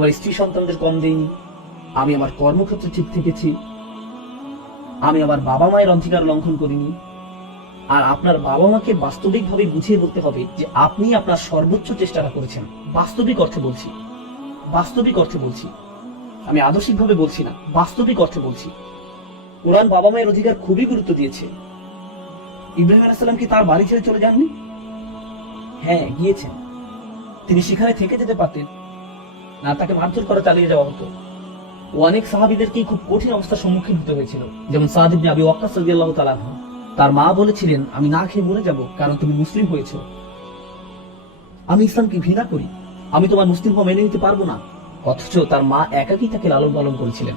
আমার স্ত্রী সন্তানদের কম দেইনি, আমি আমার কর্মক্ষেত্রে ঠিক থেকেছি, আমি আমার বাবা মায়ের অধিকার লঙ্ঘন করিনি। আর আপনার বাবা মাকে বাস্তবিকভাবে বুঝিয়ে বলতে হবে যে আপনি আপনার সর্বোচ্চ চেষ্টাটা করেছেন। বাস্তবিক অর্থে বলছি, বাস্তবিক অর্থে বলছি, আমি আদর্শিকভাবে বলছি না, বাস্তবিক অর্থে বলছি। কোরআন বাবা মায়ের অধিকার খুবই গুরুত্ব দিয়েছে। ইব্রাহিম আলাইহিস সালাম কি তার বাড়ি ছেড়ে চলে যাননি? হ্যাঁ, গিয়েছেন। তিনি সেখানে থেকে যেতে পারতেন, না তাকে মারধর করা চালিয়ে যাওয়া হতো। অনেক সাহাবীদেরকে খুব কঠিন অবস্থার সম্মুখীন হতে হয়েছিল, যেমন সাদ ইবনে আবি ওয়াক্কাস রাদিয়াল্লাহু তাআলা আনহু। তার মা বলেছিলেন, আমি না খেয়ে মরে যাব কারণ তুমি মুসলিম হয়েছো। আমি ইসলামকে ঘৃণা করি, আমি তোমার মুসলিম হওয়া মেনে নিতে পারবো না। অথচ তার মা একাকী তাকে লালন পালন করেছিলেন।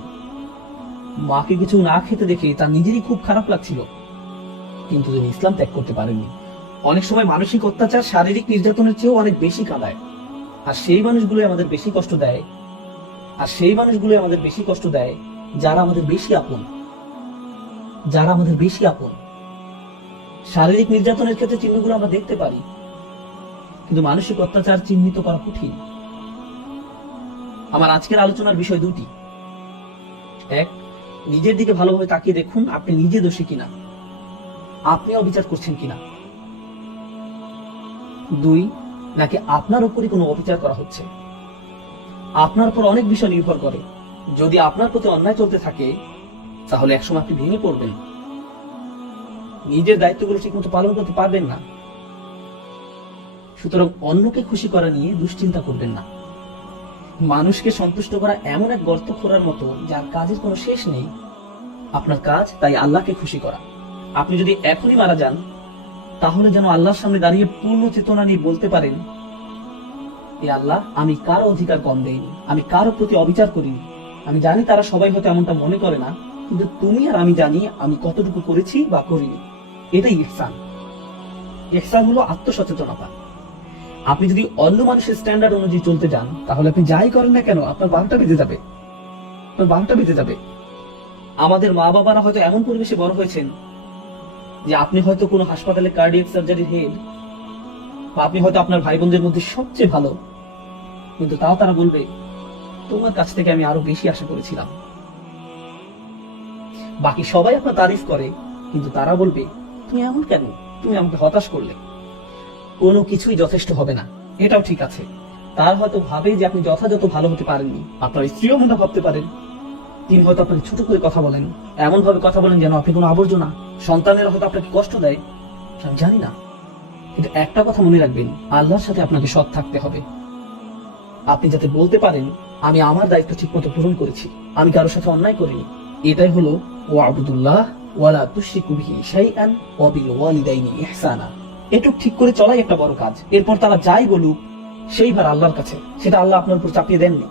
মাকে কিছু না খেতে দেখে তার নিজেরই খুব খারাপ লাগছিল, কিন্তু তিনি ইসলাম ত্যাগ করতে পারেননি। অনেক সময় মানসিক অত্যাচার শারীরিক নির্যাতনের চেয়েও অনেক বেশি কাঁদায়, আর সেই মানুষগুলো আমাদের বেশি কষ্ট দেয়, আর সেই মানুষগুলো আমাদের বেশি কষ্ট দেয় যারা আমাদের বেশি আপন, যারা আমাদের বেশি আপন। শারীরিক নির্যাতনের ক্ষেত্রে চিহ্নগুলো আমরা দেখতে পারি, কিন্তু মানসিক অত্যাচার চিহ্নিত করা কঠিন। আমার আজকের আলোচনার বিষয় দুটি। এক, নিজের দিকে ভালোভাবে তাকিয়ে দেখুন আপনি নিজে দোষী কিনা, আপনি অবিচার করছেন কিনা। দুই, নাকি আপনার উপরই কোনো অবিচার করা হচ্ছে। আপনার উপর অনেক বিষয় নির্ভর করে। যদি আপনার প্রতি অন্যায় চলতে থাকে তাহলে একসময় আপনি ভেঙে পড়বেন, নিজের দায়িত্বগুলো ঠিকমতো পালন করতে পারবেন না। সুতরাং অন্যকে খুশি করা নিয়ে দুশ্চিন্তা করবেন না। মানুষকে সন্তুষ্ট করা এমন এক গর্ত খোঁড়ার মতো যার কাজের কোনো শেষ নেই। আপনার কাজ তাই আল্লাহকে খুশি করা। আপনি যদি এখনই মারা যান তাহলে যেন আল্লাহর সামনে দাঁড়িয়ে পূর্ণ চেতনা নিয়ে বলতে পারেন, এ আল্লাহ, আমি কারো অধিকার কম দেইনি, আমি কারো প্রতি অবিচার করিনি। আমি জানি তারা সবাই হয়তো এমনটা মনে করে না, কিন্তু তুমি আর আমি জানি আমি কতটুকু করেছি বা করিনি। এটাই ইহসান। ইহসান হলো আত্মসচেতনতা। আপনি যদি অন্য মানুষের স্ট্যান্ডার্ড অনুযায়ী চলতে যান তাহলে আপনি যাই করেন না কেন আপনার বারোটা বেজে যাবে, আপনার বারোটা বেজে যাবে। আমাদের মা বাবারা হয়তো এমন পরিবেশে বড় হয়েছেন যে আপনি হয়তো কোনো হাসপাতালে কার্ডিয়াক সার্জারির হেড, বা আপনি হয়তো আপনার ভাই বোনদের মধ্যে সবচেয়ে ভালো, কিন্তু তাও তারা বলবে, তোমার কাছ থেকে আমি আরো বেশি আশা করেছিলাম। বাকি সবাই আপনার তারিফ করে, কিন্তু তারা বলবে, তুমি এমন কেন, তুমি আমাকে হতাশ করলে। কোনো কিছুই যথেষ্ট হবে না, এটাও ঠিক আছে। তার হয়তো ভাবে যে আপনি যথাযথ ভালো হতে পারেননি। আপনার স্ত্রীও মনে ভাবতে পারেন, তিনি হয়তো আপনাকে ছোট করে কথা বলেন, এমন ভাবে কথা বলেন যেন আপনি কোনো আবর্জনা। সন্তানেরা হয়তো আপনাকে কষ্ট দেয়, আমি জানি না, কিন্তু একটা কথা মনে রাখবেন, আল্লাহর সাথে আপনাকে সৎ থাকতে হবে। আপনি যাতে বলতে পারেন, আমি আমার দায়িত্ব ঠিকমতো পূরণ করেছি, আমি কারোর সাথে অন্যায় করিনি। এটাই হলো ওয়াবুদুল্লাহ ওয়ালা তুশরিকু বিহি শাইআন ওয়া বিল ওয়ালিদাইনি ইহসানা। এটুক ঠিক করে চলাই একটা বড় কাজ। এরপর তারা যাই বলুক সেই ভার আল্লাহর কাছে, সেটা আল্লাহ আপনার উপর চাপিয়ে দেননি।